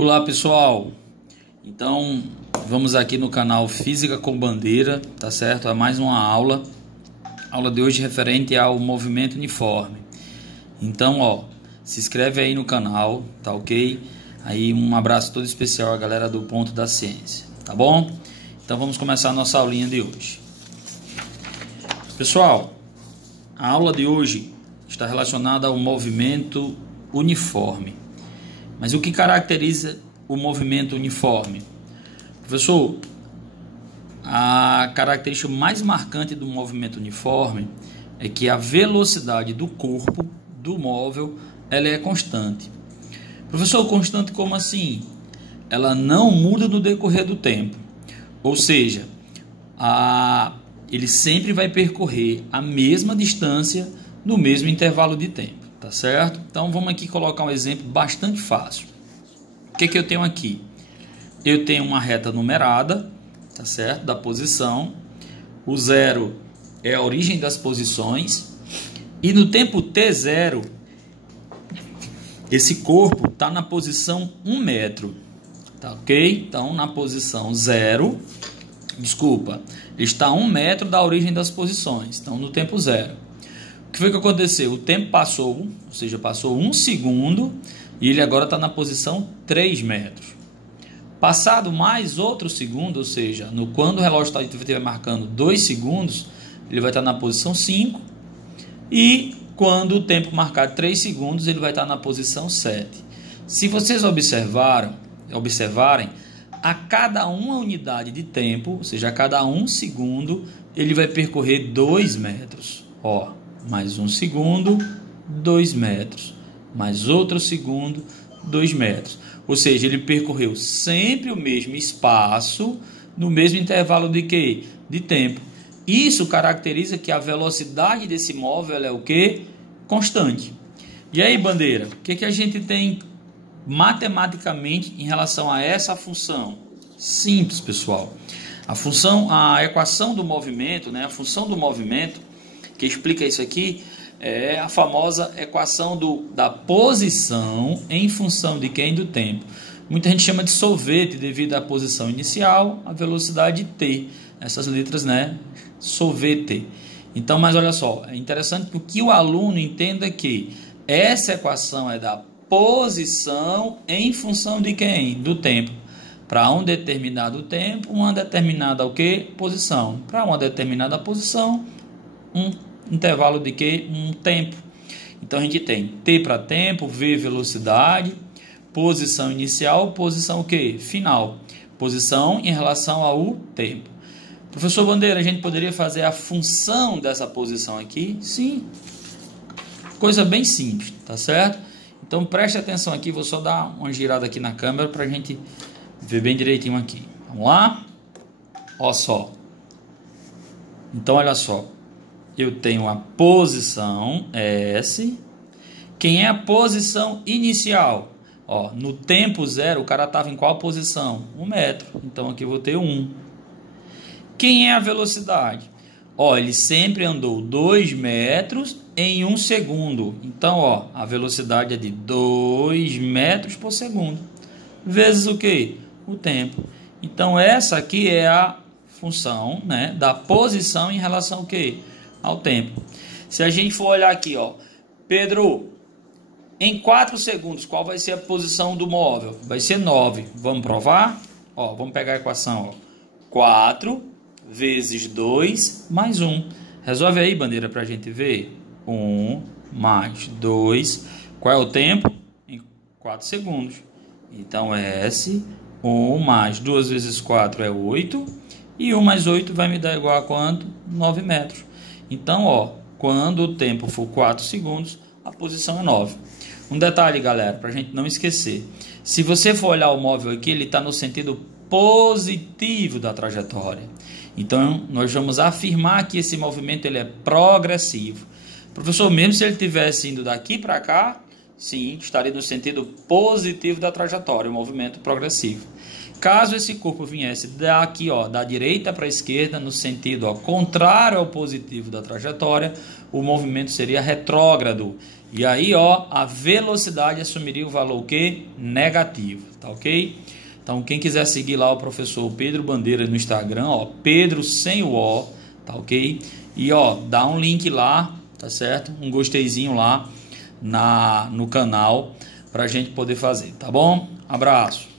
Olá pessoal, então vamos aqui no canal Física com Bandeira, tá certo? É mais uma aula de hoje referente ao movimento uniforme. Então se inscreve aí no canal, tá ok? Aí um abraço todo especial à galera do Ponto da Ciência, tá bom? Então vamos começar a nossa aulinha de hoje. Pessoal, a aula de hoje está relacionada ao movimento uniforme. Mas o que caracteriza o movimento uniforme? Professor, a característica mais marcante do movimento uniforme é que a velocidade do corpo do móvel ela é constante. Professor, constante como assim? Ela não muda no decorrer do tempo. Ou seja, ele sempre vai percorrer a mesma distância no mesmo intervalo de tempo. Tá certo? Então vamos aqui colocar um exemplo bastante fácil. O que eu tenho aqui? Eu tenho uma reta numerada, tá certo? Da posição. O 0 é a origem das posições. E no tempo t0, esse corpo está na posição 1 metro. Tá ok? Então na posição 0, ele está a 1 metro da origem das posições. Então no tempo 0. O que foi que aconteceu? O tempo passou, ou seja, passou 1 segundo e ele agora está na posição 3 metros. Passado mais outro segundo, ou seja, quando o relógio estiver marcando 2 segundos, ele vai estar na posição 5. E quando o tempo marcar 3 segundos, ele vai estar na posição 7. Se vocês observarem, a cada uma unidade de tempo, ou seja, a cada 1 segundo, ele vai percorrer 2 metros. Mais 1 segundo, 2 metros. Mais outro segundo, 2 metros. Ou seja, ele percorreu sempre o mesmo espaço no mesmo intervalo de quê? De tempo. Isso caracteriza que a velocidade desse móvel é o quê? Constante. E aí, Bandeira, o que a gente tem matematicamente em relação a essa função? Simples, pessoal. A equação do movimento, né? A função do movimento que explica isso aqui é a famosa equação da posição em função de quem? Do tempo. Muita gente chama de sorvete devido à posição inicial, a velocidade t. Essas letras, né? Sorvete. Então, mas olha só, é interessante porque o aluno entenda que essa equação é da posição em função de quem? Do tempo. Para um determinado tempo, uma determinada o quê? Posição. Para uma determinada posição, um intervalo de quê? Um tempo. Então a gente tem T para tempo, V velocidade, posição inicial, posição o quê? Final. Posição em relação ao tempo. Professor Bandeira, a gente poderia fazer a função dessa posição aqui? Sim. Coisa bem simples, tá certo? Então preste atenção aqui, vou só dar uma girada aqui na câmera para a gente ver bem direitinho aqui. Vamos lá? Olha só. Então olha só. Eu tenho a posição S. Quem é a posição inicial? No tempo 0, o cara estava em qual posição? 1 metro. Então, aqui eu vou ter 1. Quem é a velocidade? Ele sempre andou 2 metros em 1 segundo. Então, a velocidade é de 2 metros por segundo. Vezes o quê? O tempo. Então, essa aqui é a função, né, da posição em relação ao quê? Ao tempo. Se a gente for olhar aqui, Pedro, em 4 segundos, qual vai ser a posição do móvel? Vai ser 9. Vamos provar? Vamos pegar a equação. 4 vezes 2 mais 1. Resolve aí, Bandeira, para a gente ver. 1 mais 2. Qual é o tempo? Em 4 segundos. Então, S, 1 mais 2 vezes 4 é 8. E 1 mais 8 vai me dar igual a quanto? 9 metros. Então, quando o tempo for 4 segundos, a posição é 9. Um detalhe, galera, para a gente não esquecer. Se você for olhar o móvel aqui, ele está no sentido positivo da trajetória. Então, nós vamos afirmar que esse movimento ele é progressivo. Professor, mesmo se ele estivesse indo daqui para cá, sim, estaria no sentido positivo da trajetória, o movimento progressivo. Caso esse corpo viesse daqui, da direita para a esquerda, no sentido contrário ao positivo da trajetória, o movimento seria retrógrado. E aí, ó, a velocidade assumiria o valor o quê? Negativo, tá ok? Então, quem quiser seguir lá o professor Pedro Bandeira no Instagram, ó, Pedro sem o O, tá ok? E, ó, dá um link lá, tá certo? Um gosteizinho lá no canal pra gente poder fazer, tá bom? Abraço!